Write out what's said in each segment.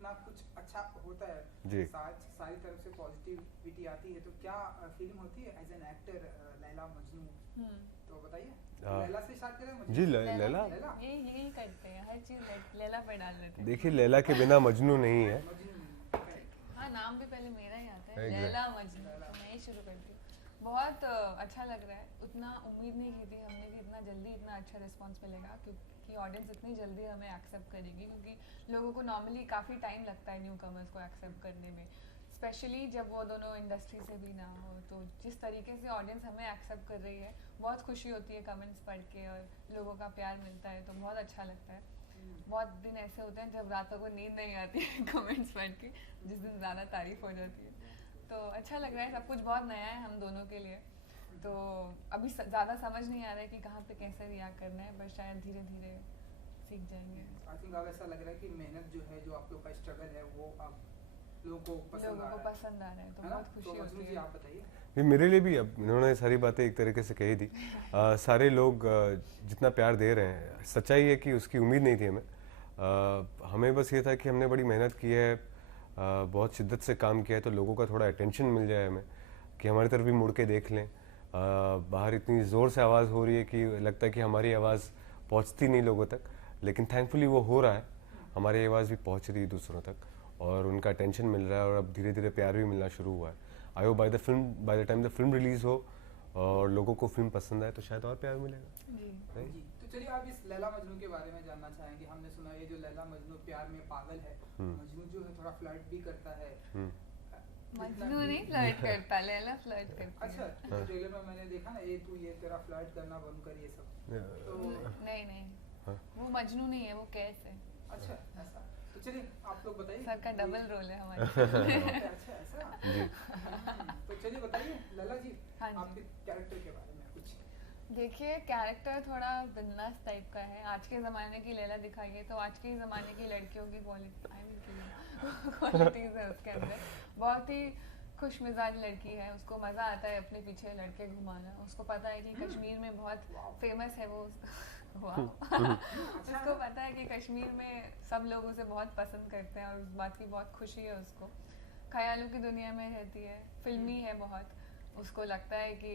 इतना कुछ अच्छा होता है, जी। सारी तरफ से पॉजिटिविटी आती है, तो क्या फीलिंग होती है as an actor Laila Majnu? तो बताइए, लैला से स्टार्ट करें मजनू जी से? लैला, लैला यही करते हैं, हर चीज लैला पे डाल देते हैं। देखिए लैला के बिना मजनू नहीं है। मजनू नहीं, ठीक है, हाँ नाम भी पहले मेरा ही आता है, Exactly. लैला मजनू, तो मैं ही शुरू करती हूँ। बहुत अच्छा लग रहा है, उतना उम्मीद नहीं की थी हमने कि इतना जल्दी इतना अच्छा रिस्पांस मिलेगा, क्योंकि ऑडियंस इतनी जल्दी हमें एक्सेप्ट करेगी, क्योंकि लोगों को नॉर्मली काफ़ी टाइम लगता है न्यू कमर्स को एक्सेप्ट करने में, स्पेशली जब वो दोनों इंडस्ट्री से भी ना हो। तो जिस तरीके से ऑडियंस हमें एक्सेप्ट कर रही है, बहुत खुशी होती है कमेंट्स पढ़ के, और लोगों का प्यार मिलता है तो बहुत अच्छा लगता है। बहुत दिन ऐसे होते हैं जब रातों को नींद नहीं आती है कमेंट्स पढ़ के, जिस दिन ज़्यादा तारीफ हो जाती है। तो अच्छा लग रहा है, सब कुछ बहुत नया है हम दोनों के लिए, तो अभी ज़्यादा समझ नहीं आ रहा है कि कहाँ पे कैसे रिएक्ट करना है, बस शायद धीरे धीरे सीख जाएंगे। आई थिंक अब ऐसा लग रहा है कि मेहनत जो है, जो आप लोग का स्ट्रगल है, वो अब लोगों को पसंद आ रहा है, तो है ना? बहुत तो खुशी मजनू होती जी है। आप बताइए। ये मेरे लिए भी, अब इन्होंने सारी बातें एक तरीके से कही दी। सारे लोग जितना प्यार दे रहे हैं, सच्चाई है कि उसकी उम्मीद नहीं थी हमें। हमें बस ये था कि हमने बड़ी मेहनत की है, बहुत शिद्दत से काम किया है, तो लोगों का थोड़ा अटेंशन मिल जाए हमें, कि हमारी तरफ भी मुड़ के देख लें। बाहर इतनी ज़ोर से आवाज़ हो रही है कि लगता है कि हमारी आवाज़ पहुंचती नहीं लोगों तक, लेकिन थैंकफुली वो हो रहा है, हमारी आवाज़ भी पहुंच रही है दूसरों तक, और उनका अटेंशन मिल रहा है, और अब धीरे धीरे प्यार भी मिलना शुरू हुआ है। I hope by the time the film release हो और लोगों को फिल्म पसंद आए, तो शायद और प्यार मिलेगा। जी जी, तो चलिए आप इस लैला मजनू के बारे में जानना चाहेंगे। हमने सुना ये जो लैला मजनू प्यार में पागल है, मजनू जो है थोड़ा फ्लर्ट भी करता है। मजनू नहीं फ्लर्ट करता, लैला फ्लर्ट करती अच्छा, है। तो ट्रेलर में मैंने देखा ना, ये तू ये तेरा फ्लर्ट करना बंद कर, ये सब। तो नहीं, वो मजनू नहीं है, वो कैस है। अच्छा ऐसा, तो चलिए आप लोग बताइए। सर का डबल रोल है हमारे। अच्छा ऐसा। जी। तो चलिए बताइए लैला जी, हाँ जी। आपके कैरेक्टर के बारे में कुछ। देखिए, कैरेक्टर थोड़ा बिंदास टाइप का है, आज के ज़माने की लैला दिखाइए तो आज के ज़माने की लड़कियों की क्वालिटीज़ है उसके अंदर। बहुत ही खुश मिजाज लड़की है, उसको मज़ा आता है अपने पीछे लड़के घुमाना, उसको पता है कि कश्मीर में बहुत फेमस है वो। उसको पता है कि कश्मीर में सब लोग उसे बहुत पसंद करते हैं, और उस बात की बहुत खुशी है उसको। ख्यालों की दुनिया में रहती है, फिल्मी है बहुत, उसको लगता है कि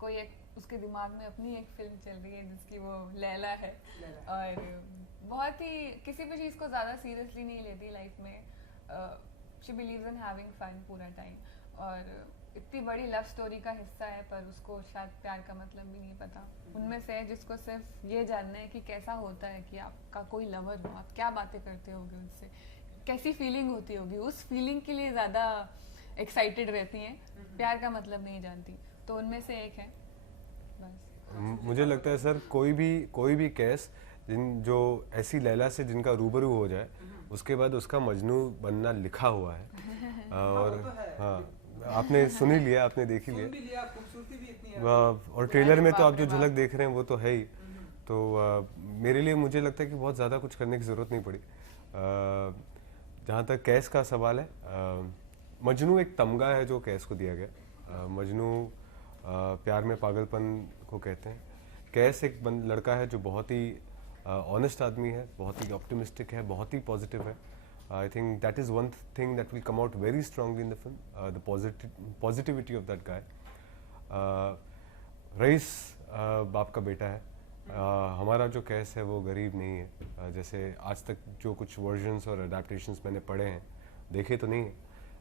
कोई एक उसके दिमाग में अपनी एक फिल्म चल रही है जिसकी वो लैला है, और बहुत ही किसी भी चीज़ को ज़्यादा सीरियसली नहीं लेती लाइफ में। She believes in having fun पूरा टाइम, और इतनी बड़ी लव स्टोरी का हिस्सा है, पर उसको शायद प्यार का मतलब भी नहीं पता। उनमें से है जिसको सिर्फ ये जानना है कि कैसा होता है कि आपका कोई लवर हो, आप क्या बातें करते होगे उससे, कैसी फीलिंग होती होगी, उस फीलिंग के लिए ज़्यादा एक्साइटेड रहती हैं, प्यार का मतलब नहीं जानती। तो उनमें से एक है बस। मुझे लगता है सर, कोई भी केस जो ऐसी लैला से जिनका रूबरू हो जाए, उसके बाद उसका मजनू बनना लिखा हुआ है। और हाँ, आपने सुन ही लिया, आपने देख ही लिया, खूबसूरती भी इतनी है, और ट्रेलर में तो आप जो झलक देख रहे हैं वो तो है ही। तो मेरे लिए मुझे लगता है कि बहुत ज़्यादा कुछ करने की ज़रूरत नहीं पड़ी। जहाँ तक कैस का सवाल है, मजनू एक तमगा है जो कैस को दिया गया। मजनू प्यार में पागलपन को कहते हैं। कैस एक लड़का है जो बहुत ही ऑनेस्ट आदमी है, बहुत ही ऑप्टिमिस्टिक है, बहुत ही पॉजिटिव है। I think that is one thing that will come out very strongly in the film, the positivity of that guy. रईस बाप का बेटा है। हमारा जो कैस है वो गरीब नहीं है। जैसे आज तक जो कुछ वर्जन्स और अडेप्टेशंस मैंने पढ़े हैं, देखे तो नहीं है,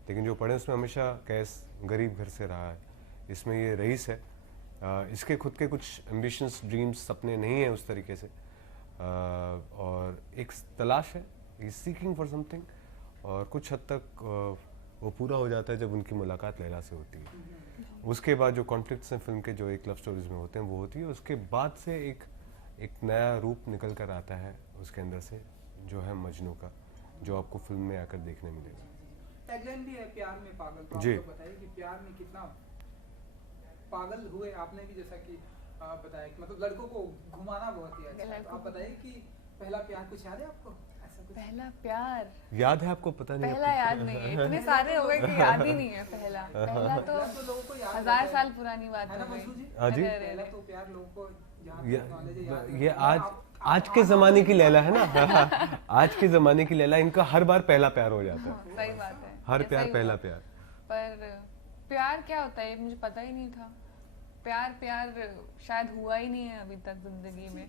लेकिन जो पढ़े उसमें हमेशा कैस गरीब घर से रहा है। इसमें ये रईस है, इसके खुद के कुछ एम्बिशंस, ड्रीम्स, सपने नहीं है उस तरीके से, और एक तलाश है, ही सीकिंग फॉर समथिंग, और कुछ हद तक वो पूरा हो जाता है जब उनकी मुलाकात लैला से होती है। उसके बाद जो कॉन्फ्लिक्ट्स हैं फिल्म के, जो एक लव स्टोरीज में होते हैं, वो होती है। उसके बाद से एक नया रूप निकल कर आता है उसके अंदर से, जो है मजनू का, जो आपको फिल्म में आकर देखने मिलेगा। टैगलाइन भी है प्यार में पागल, तो जी। आप बताइए कि प्यार में कितना पागल हुए आपने भी, जैसा कि बताया कि मतलब लड़कों को घुमाना बहुत ही अच्छा है, तो आप बताइए कि पहला प्यार कुछ याद है आपको? ऐसा कुछ पहला प्यार याद है आपको? पता नहीं, पहला याद नहीं है, इतने सारे हो गए कि याद ही नहीं है। पहला तो लोगों को याद 1000 साल पुरानी बात है ना हो गई। मजनू जी? हाँ जी। पहला तो प्यार लोगों को ये आज के ज़माने की लैला है ना आज के ज़माने की लैला, इनका हर बार पहला प्यार हो जाता है। सही बात है, हर ऐसा प्यार ही पहला हुआ। प्यार। पर प्यार क्या होता है ये मुझे पता ही नहीं था। प्यार शायद हुआ ही नहीं है अभी तक जिंदगी में।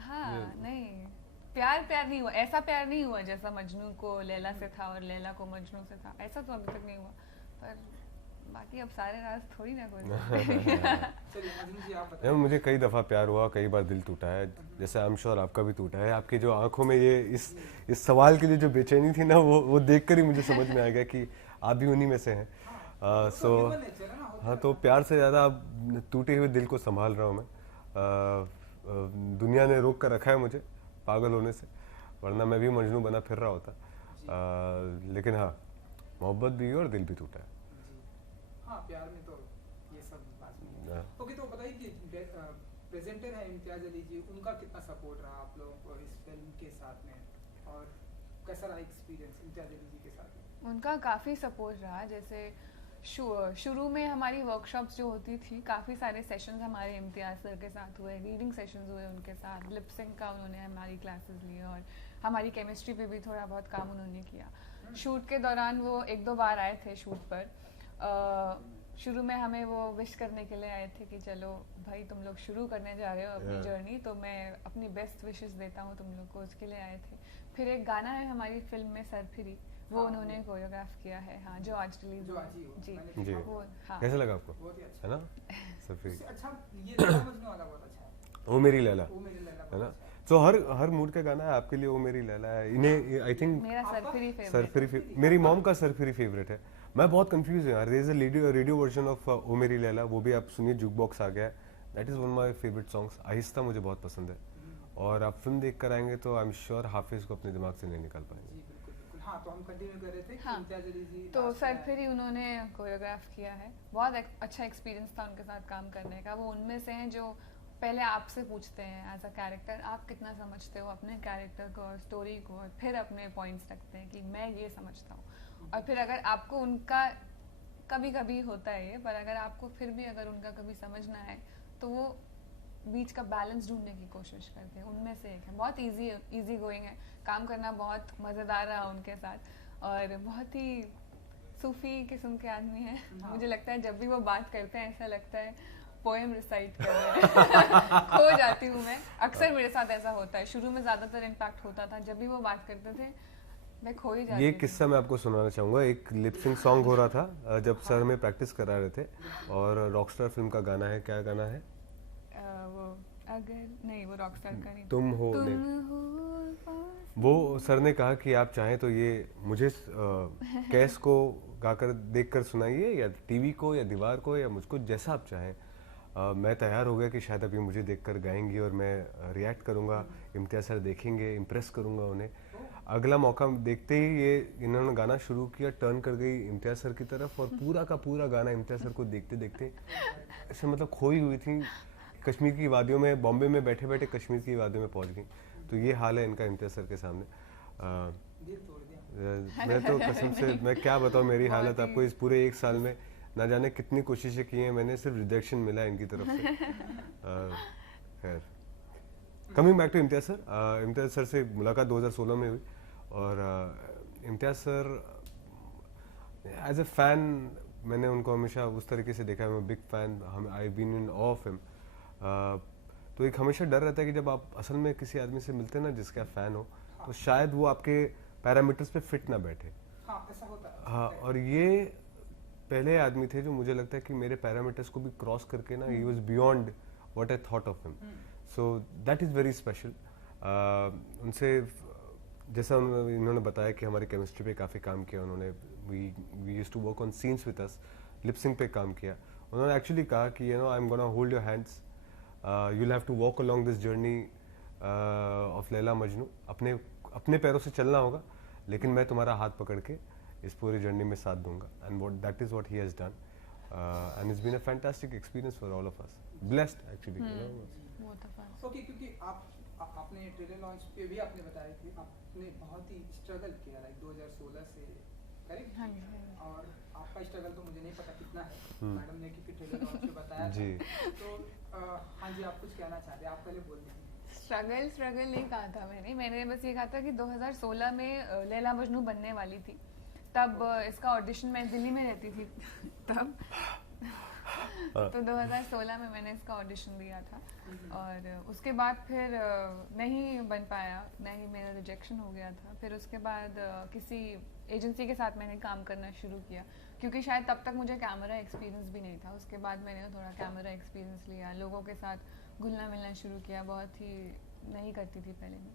हाँ नहीं, प्यार नहीं हुआ, ऐसा प्यार नहीं हुआ जैसा मजनू को लैला से था और लैला को मजनू से था, ऐसा तो अभी तक नहीं हुआ। पर बाकी अब सारे राज थोड़ी ना कोई चलिए मजनू जी आप बताइए। मुझे कई दफ़ा प्यार हुआ, कई बार दिल टूटा है, जैसे आई एम श्योर आपका भी टूटा है। आपकी जो आंखों में ये इस सवाल के लिए जो बेचैनी थी ना, वो देखकर ही मुझे समझ में आ गया कि आप भी उन्हीं में से हैं। सो हाँ, तो प्यार से ज़्यादा अब टूटे हुए दिल को संभाल रहा हूँ मैं। दुनिया ने रोक कर रखा है मुझे पागल होने से, वरना मैं भी मजनू बना फिर रहा होता। लेकिन हाँ, मोहब्बत भी और दिल भी टूटा है। हाँ, प्यार में तो ये सब लाजमी है। ओके, तो बताइए कि प्रेजेंटर है इम्तियाज अली जी, उनका कितना सपोर्ट रहा आप लोगों को इस फिल्म के साथ में, और कैसा रहा एक्सपीरियंस इम्तियाज अली जी के साथ में? उनका काफ़ी सपोर्ट रहा। जैसे शुरू में हमारी वर्कशॉप्स जो होती थी, काफ़ी सारे सेशंस हमारे इम्तियाज सर के साथ हुए, रीडिंग सेशंस हुए उनके साथ, लिप सिंक का उन्होंने हमारी क्लासेस लिए और हमारी केमिस्ट्री पे भी थोड़ा बहुत काम उन्होंने किया। शूट के दौरान वो 1-2 बार आए थे शूट पर। शुरू में हमें वो विश करने के लिए आए थे कि चलो भाई तुम लोग शुरू करने जा रहे हो अपनी जर्नी, तो मैं अपनी बेस्ट विशेस देता हूँ तुम लोग को, उसके लिए आए थे। फिर एक गाना है हमारी फिल्म में सरफिरी, वो उन्होंने कोरियोग्राफ किया है, हाँ, जो आज रिलीज हुआ। जी वो, हाँ। कैसा लगा आपको? बहुत ही अच्छा है ना सरफिरी? अच्छा, ये लैला मजनू वाला बहुत अच्छा है। ओ मेरी लैला, वो मेरी लैला है ना? बहुत अच्छा है। तो हर मूड का गाना है आपके लिए। वो मेरी लैला है, इन्हें आई थिंक मेरा सरफिरी मेरी मॉम का सरफिरी फेवरेट है। मैं बहुत कंफ्यूज हूँ यार। There is a radio version of ओ मेरी लैला, वो भी आप सुनिए, जुक बॉक्स आ गया है। That is one my favourite songs. आहिस्ता मुझे बहुत पसंद है, और आप फिल्म देख कर आएंगे तो आई एम श्योर हाफिज को अपने दिमाग से नहीं निकाल पाएंगे। जी बिल्कुल बिल्कुल। हाँ, तो हम कंटिन्यू कर रहे थे कि हाँ, इम्तियाज अली जी तो last में आए। सरफिरी उन्होंने कोरियोग्राफ किया है। बहुत अच्छा एक्सपीरियंस था उनके साथ काम करने का। वो उनमें से हैं जो पहले आपसे पूछते हैं एज अ कैरेक्टर, आप कितना समझते हो अपने कैरेक्टर को और स्टोरी को, और फिर अपने पॉइंट्स रखते हैं कि मैं ये समझता हूँ। और फिर अगर आपको उनका, कभी कभी होता है ये, पर अगर आपको फिर भी अगर उनका कभी समझना है तो वो बीच का बैलेंस ढूंढने की कोशिश करते हैं। उनमें से एक है, बहुत इजी गोइंग है, काम करना बहुत मज़ेदार रहा उनके साथ, और बहुत ही सूफी किस्म के आदमी हैं। मुझे लगता है जब भी वो बात करते हैं ऐसा लगता है पोएम रिसाइट कर रहे हैं। खो जाती हूँ मैं, अक्सर मेरे साथ ऐसा होता है। शुरू में ज़्यादातर इम्पैक्ट होता था, जब भी वो बात करते थे मैं खो ही जाती ये थी। किस्सा मैं आपको सुनाना चाहूँगा। एक लिप सिंक सॉन्ग हो रहा था जब सर में प्रैक्टिस करा रहे थे, और रॉकस्टार फिल्म का गाना है, क्या गाना है? वो अगर नहीं, वो रॉकस्टार का नहीं, तुम हो तुम नहीं। हो पास। वो सर ने कहा कि आप चाहें तो ये मुझे कैस को गाकर देखकर सुनाइए, या टीवी को, या दीवार को, या मुझको, जैसा आप चाहें। मैं तैयार हो गया कि शायद अभी मुझे देखकर गाएंगी और मैं रिएक्ट करूंगा, इम्तियाज सर देखेंगे, इम्प्रेस करूंगा उन्हें। अगला मौका देखते ही ये इन्होंने गाना शुरू किया, टर्न कर गई इम्तियाज सर की तरफ, और पूरा का पूरा गाना इम्तियाज सर को देखते देखते ऐसे मतलब खोई हुई थी कश्मीर की वादियों में। बॉम्बे में बैठे बैठे कश्मीर की वादियों में पहुंच गई। तो ये हाल है इनका इम्तियाज सर के सामने। दिल तोड़ दिया। मैं तो कसम से मैं क्या बताऊँ मेरी हालत आपको। इस पूरे 1 साल में ना जाने कितनी कोशिशें की हैं मैंने, सिर्फ रिजेक्शन मिला इनकी तरफ से। खैर, coming back to Imtiaz sir. Imtiaz sir से मुलाकात 2016 में हुई, और Imtiaz sir as a fan मैंने उनको हमेशा उस तरीके से देखा है। मैं big fan, I been in of him. तो एक हमेशा डर रहता है कि जब आप असल में किसी आदमी से मिलते हैं ना जिसका फ़ैन हो, तो शायद वो आपके पैरामीटर्स पे फिट ना बैठे। हाँ, ऐसा होता है। हाँ, और ये पहले आदमी थे जो मुझे लगता है कि मेरे पैरामीटर्स को भी क्रॉस करके ना, he was beyond what I thought of him. So that is very special. उनसे जैसा इन्होंने बताया कि हमारी केमिस्ट्री पे काफ़ी काम किया उन्होंने। We used to work on scenes with us, lip sync पे काम किया। उन्होंने एक्चुअली कहा कि I am gonna hold your hands, you will have to walk along this journey of Laila Majnu. अपने पैरों से चलना होगा, लेकिन मैं तुम्हारा हाथ पकड़ के इस पूरी जर्नी में साथ दूंगा। And that is what he has done, and it's been a fantastic experience for all of us, blessed actually. Okay, क्योंकि आपने ट्रेलर लॉन्च पे भी आपने बताया कि आपने बहुत ही स्ट्रगल किया, लाइक 2016 से, करेक्ट? हाँ जी, हाँ जी। और आपका स्ट्रगल तो मुझे नहीं पता कितना है, मैडम ने क्योंकि ट्रेलर लॉन्च पे बताया जी। तो हाँ जी, आप कुछ कहना चाहते हैं? आप पहले बोल दीजिए। स्ट्रगल नहीं कहा था मैंने बस ये कहा था कि 2016 में लैला मजनू बनने वाली थी, तब इसका ऑडिशन, मैं दिल्ली में रहती थी तब तो 2016 में मैंने इसका ऑडिशन दिया था और उसके बाद फिर नहीं बन पाया, नहीं, मेरा रिजेक्शन हो गया था। फिर उसके बाद किसी एजेंसी के साथ मैंने काम करना शुरू किया, क्योंकि शायद तब तक मुझे कैमरा एक्सपीरियंस भी नहीं था। उसके बाद मैंने थोड़ा कैमरा एक्सपीरियंस लिया, लोगों के साथ घुलना मिलना शुरू किया, बहुत ही नहीं करती थी पहले मैं।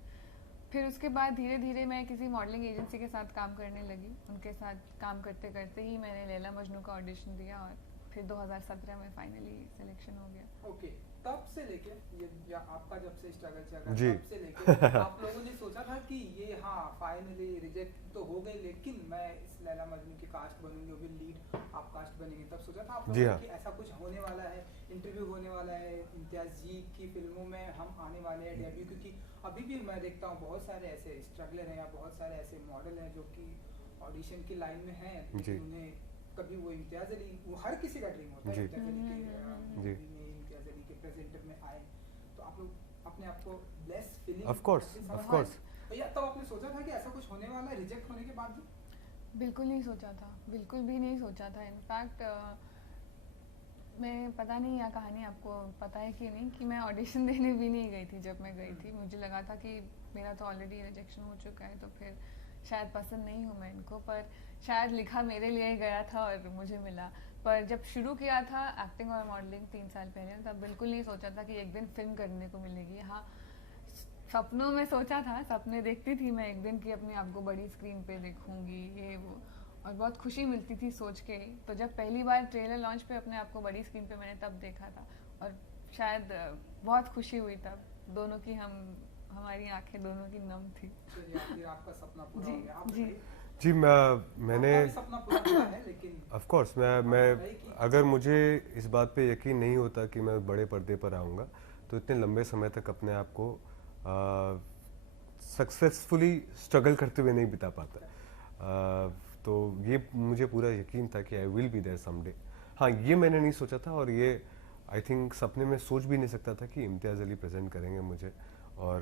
फिर उसके बाद धीरे धीरे मैं किसी मॉडलिंग एजेंसी के साथ काम करने लगी। उनके साथ काम करते करते ही मैंने लैला मजनू का ऑडिशन दिया और फिर 2017 में फाइनली सिलेक्शन हो गया। ओके, तब से लेके ये या आपका जब से स्ट्रगल चल रहा जी। है तब से लेके आप लोगों ने सोचा था कि ये हाँ फाइनली रिजेक्ट तो हो गई, लेकिन मैं इस लैला मजनू की कास्ट बनूंगी, वो भी लीड आप कास्ट बनेंगे, तब सोचा था आप जी लोगों हाँ। ने कि ऐसा कुछ होने वाला है, इंटरव्यू होने वाला है, इम्तियाज जी की फिल्मों में हम आने वाले हैं डेब्यू? क्योंकि अभी भी मैं देखता हूँ बहुत सारे ऐसे स्ट्रगलर हैं या बहुत सारे ऐसे मॉडल हैं जो कि ऑडिशन की लाइन में हैं, जी। लेकिन उन्हें कभी वो इम्तियाज अली, वो हर किसी का ड्रीम होता है जी। इम्तियाज अली के जी। मूवी में, इम्तियाज अली के प्रेजेंटर में आए, तो आप लोग अपने आप को ब्लेस फीलिंग ऑफ कोर्स या तब आपने सोचा था कि ऐसा कुछ होने वाला है रिजेक्ट होने के बाद भी? बिल्कुल नहीं सोचा था, बिल्कुल भी नहीं सोचा था। इनफैक्ट मैं, पता नहीं यह कहानी आपको पता है कि नहीं, कि मैं ऑडिशन देने भी नहीं गई थी। जब मैं गई थी मुझे लगा था कि मेरा तो ऑलरेडी रिजेक्शन हो चुका है, तो फिर शायद पसंद नहीं हूँ मैं इनको, पर शायद लिखा मेरे लिए गया था और मुझे मिला। पर जब शुरू किया था एक्टिंग और मॉडलिंग 3 साल पहले, तब बिल्कुल नहीं सोचा था कि एक दिन फिल्म करने को मिलेगी। हाँ, सपनों में सोचा था, सपने देखती थी मैं एक दिन कि अपने आप को बड़ी स्क्रीन पे देखूंगी, ये वो, और बहुत खुशी मिलती थी सोच के। तो जब पहली बार ट्रेलर लॉन्च पे अपने आप को बड़ी स्क्रीन पे मैंने तब देखा था और शायद बहुत खुशी हुई तब, दोनों की हमारी आंखें दोनों की नम थी। चलिए, आखिर आपका सपना पूरा हो गया। आप जी। बताइए। जी, मैंने आपका भी सपना पूरा हुआ है, लेकिन ऑफ कोर्स मैं अगर मुझे इस बात पे यकीन नहीं होता कि मैं बड़े पर्दे पर आऊँगा, तो इतने लंबे समय तक अपने आप को सक्सेसफुली स्ट्रगल करते हुए नहीं बिता पाता। तो ये मुझे पूरा यकीन था कि I will be there someday. हाँ, ये मैंने नहीं सोचा था और ये आई थिंक सपने में सोच भी नहीं सकता था कि इम्तियाज़ अली प्रेजेंट करेंगे मुझे और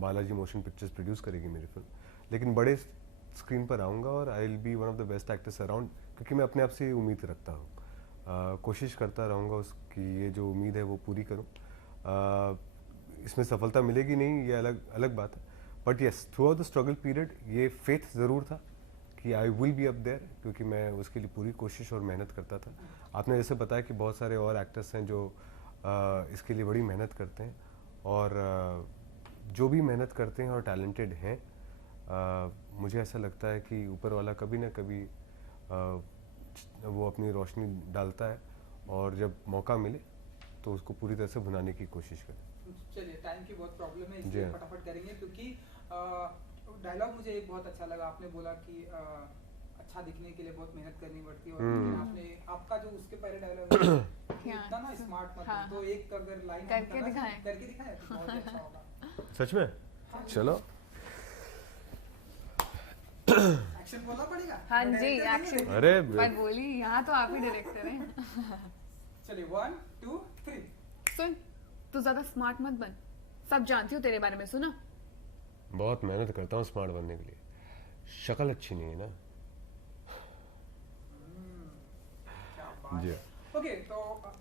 बालाजी मोशन पिक्चर्स प्रोड्यूस करेगी मेरी फिल्म। लेकिन बड़े स्क्रीन पर आऊँगा और आई will B one of the best actors around, क्योंकि मैं अपने आप से उम्मीद रखता हूँ। कोशिश करता रहूँगा उसकी, ये जो उम्मीद है वो पूरी करूँ। इसमें सफलता मिलेगी नहीं, ये अलग बात है, but yes, throughout the struggle period ये फेथ ज़रूर था कि I will be up there, क्योंकि मैं उसके लिए पूरी कोशिश और मेहनत करता था। आपने जैसे बताया कि बहुत सारे और एक्टर्स हैं जो इसके लिए बड़ी मेहनत करते हैं, और जो भी मेहनत करते हैं और टैलेंटेड हैं, मुझे ऐसा लगता है कि ऊपर वाला कभी ना कभी वो अपनी रोशनी डालता है, और जब मौका मिले तो उसको पूरी तरह से भुनाने की कोशिश करें। चलिए, टाइम की बहुत प्रॉब्लम है, इसलिए फटाफट करेंगे, क्योंकि डायलॉग मुझे एक बहुत अच्छा लगा। आपने बोला कि अच्छा दिखने के लिए बहुत मेहनत करनी पड़ती है, और आपका जो उसके पहले डायलॉग इतना ना स्मार्ट मत, तो एक अगर लाइन करके दिखाएं तो बहुत अच्छा होगा। सच में? चलो, एक्शन बोलना पड़ेगा। हाँ जी, एक्शन। अरे पर बोली, यहाँ तो आप ही डायरेक्टर हैं। चलिए, 1 2 3। सुन, तू ज्यादा स्मार्ट मत बन, सब जानती हूँ तेरे बारे में, सुना? बहुत मेहनत करता हूँ स्मार्ट बनने के लिए, शक्ल अच्छी नहीं है ना। क्या बात जी। है। ओके, तो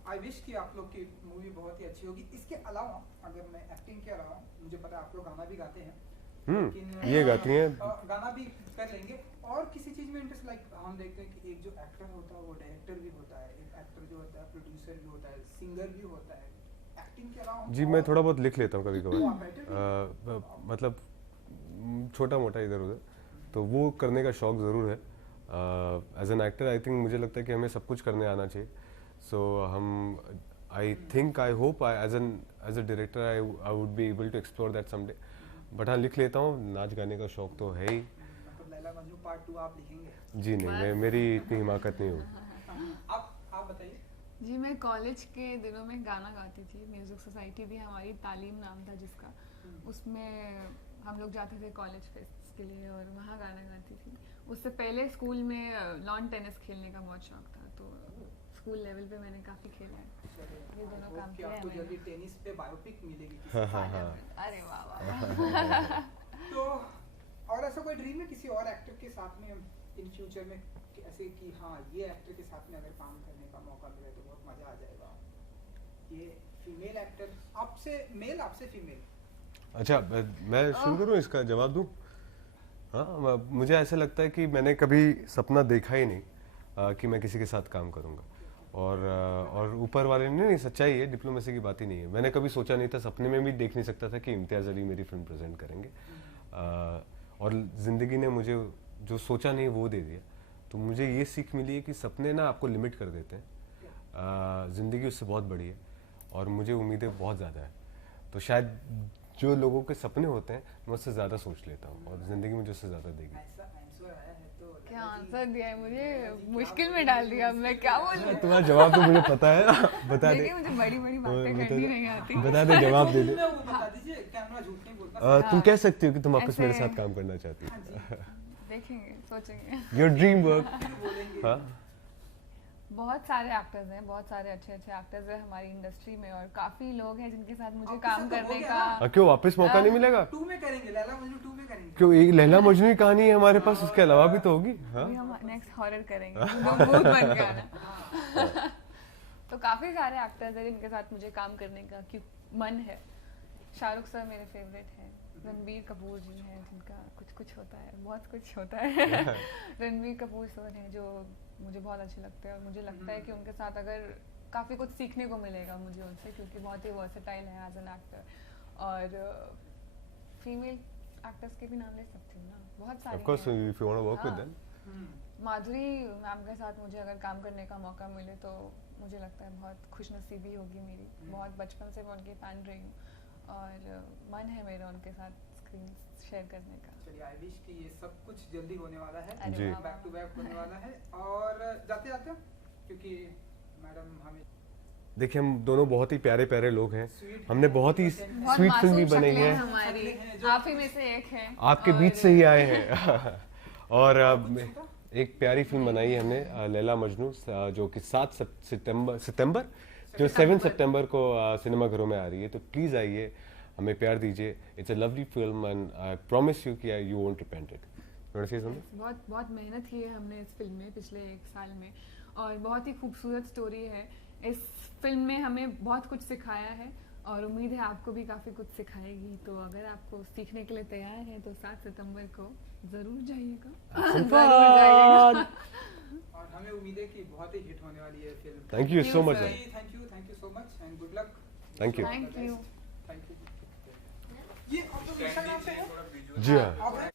आई विश कि आप लोग की मूवी बहुत ही अच्छी होगी। इसके अलावा, अगर मैं एक्टिंग के अलावा, मुझे पता है आप लोग गाना भी गाते हैं, ये गाती हैं, गाना भी कर लेंगे, और किसी चीज में इंटरेस्ट, लाइक हम देखते हैं कि एक जो एक्टर होता है वो डायरेक्टर भी होता है, एक एक्टर जो होता है प्रोड्यूसर भी होता है, सिंगर भी होता है। एक्टिंग के अलावा जी मैं थोड़ा बहुत लिख लेता हूँ कभी कभार, मतलब छोटा मोटा इधर उधर, तो वो करने का शौक ज़रूर है। As an actor I think मुझे लगता है कि हमें सब कुछ करने आना चाहिए। सो हम I think I hope as a director I would be able to explore that someday. But हाँ, लिख लेता हूँ, नाच गाने का शौक तो है ही। मतलब लैला मजनू पार्ट 2 आप लिखेंगे? जी नहीं, मेरी इतनी हिमाकत नहीं होगी। आप बताइए। जी, मैं कॉलेज के दिनों में गाना गाती थी। म्यूजिक सोसाइटी भी हमारी, तालीम नाम था जिसका, उसमें हम लोग जाते थे कॉलेज फेस्ट के लिए और वहाँ गाना गाती थी। उससे पहले स्कूल में लॉन टेनिस खेलने का बहुत शौक था, तो स्कूल लेवल पे मैंने काफ़ी खेला है। ये दोनों काम किया है आपको मैंने। जल्दी टेनिस पे बायोपिक मिलेगी किसी हाँ, हाँ, से। हाँ। अरे वाह वाह। तो और ऐसा कोई ड्रीम है किसी और एक्टर के साथ में इन फ्यूचर में कि ऐसे कि हाँ ये एक्टर के साथ में अगर काम करने का मौका मिले तो बहुत मजा आ जाएगा, ये फीमेल एक्टर आपसे मेल आपसे फीमेल? अच्छा, मैं शुरू करूँ, इसका जवाब दूँ? हाँ, मुझे ऐसा लगता है कि मैंने कभी सपना देखा ही नहीं कि मैं किसी के साथ काम करूँगा, और ऊपर वाले ने, नहीं सच्चाई है, डिप्लोमेसी की बात ही नहीं है। मैंने कभी सोचा नहीं था, सपने में भी देख नहीं सकता था कि इम्तियाज़ अली मेरी फिल्म प्रेजेंट करेंगे, और ज़िंदगी ने मुझे जो सोचा नहीं वो दे दिया। तो मुझे ये सीख मिली है कि सपने ना आपको लिमिट कर देते हैं, ज़िंदगी उससे बहुत बड़ी है, और मुझे उम्मीदें बहुत ज़्यादा है। तो शायद जो लोगों के सपने होते हैं मैं उससे ज़्यादा सोच लेता हूँ, और ज़िंदगी मुझे उससे ज़्यादा देगी। ऐसा आंसर आया है तो क्या आंसर दिया है, मुझे मुश्किल में डाल दिया। अब मैं क्या बोलूं? तुम्हारा जवाब तो मुझे पता है, बता दे। देखिए मुझे बड़ी बड़ी बातें बता करनी दे। नहीं आती। बता दे, जवाब दे दे। वो बता दीजिए, कैमरा झूठ नहीं बोलता। तुम कह सकती हो कि तुम वापस मेरे ऐसे- साथ काम करना चाहती हाँ हो। जी, देखेंगे, सोचेंगे। Your dream work. फिर बोलेंगे। हाँ, बहुत सारे एक्टर्स हैं, बहुत सारे अच्छे अच्छे एक्टर्स हैं हमारी इंडस्ट्री में, और काफी लोग हैं जिनके साथ मुझे आपके काम साथ तो हो करने गया का। ना? क्यों वापस मौका नहीं मिलेगा? 2 में करेंगे, लैला मजनू 2 में करेंगे। क्यों, एक लैला मजनू की कहानी है हमारे पास, उसके अलावा भी तो होगी। हाँ, अभी हम नेक्स्ट हॉरर करेंगे, तुम भूत बन के आना। तो काफी सारे एक्टर्स हैं जिनके साथ मुझे काम करने का क्यों मन है। शाहरुख सर मेरे फेवरेट हैं, रणबीर कपूर जी हैं जिनका कुछ कुछ होता है, बहुत कुछ होता है। रणबीर कपूर सर हैं जो मुझे बहुत अच्छे लगते हैं, और मुझे लगता है कि उनके साथ अगर काफ़ी कुछ सीखने को मिलेगा मुझे उनसे, क्योंकि बहुत ही वर्सेटाइल है एज एन एक्टर। और फीमेल एक्टर्स के भी नाम ले सकती हूँ ना, बहुत सारे ऑफ कोर्स, हैं। If you want to work with हाँ। देम। माधुरी मैम के साथ मुझे अगर काम करने का मौका मिले तो मुझे लगता है बहुत खुशनसीबी होगी मेरी। बहुत बचपन से मैं उनकी फ़ैन रही हूँ, और मन है मेरा उनके साथ स्क्रीन शेयर करने का। चलिए, आई विश कि ये सब कुछ जल्दी होने वाला है, अरे जी। वाह, बैक टू बैक होने वाला है। और जाते जाते क्योंकि मैडम हमें देखिए, हम दोनों बहुत ही प्यारे प्यारे लोग हैं, स्वीट हमने बहुत ही बहुत स्वीट फिल्म भी मासूम बनाई शक्लें है, हैं हमारी, शक्लें हैं जो- आप ही में से एक हैं। आपके और- बीच से ही आए हैं। और कुछ था? एक प्यारी फिल्म बनाई है हमने, लैला मजनू, जो कि 7 सितंबर जो 7 सितंबर को सिनेमाघरों में आ रही है। तो प्लीज़ आइए, हमें प्यार दीजिए। It's a lovely film and I promise you कि यू वोंट रिपेंट इट। बहुत बहुत मेहनत की है हमने इस फिल्म में पिछले 1 साल में, और बहुत ही खूबसूरत स्टोरी है। इस फिल्म में हमें बहुत कुछ सिखाया है, और उम्मीद है आपको भी काफ़ी कुछ सिखाएगी। तो अगर आपको सीखने के लिए तैयार हैं तो 7 सितंबर को ज़रूर जाइएगा। ज़रूर जाइएगा। और हमें उम्मीद है कि बहुत ही हिट होने वाली है film. Thank you so much. sir. Thank you so much and good luck. Thank you. Thank you. Thank you. ये ऑब्जर्वेशन आपसे है? जी हाँ। आप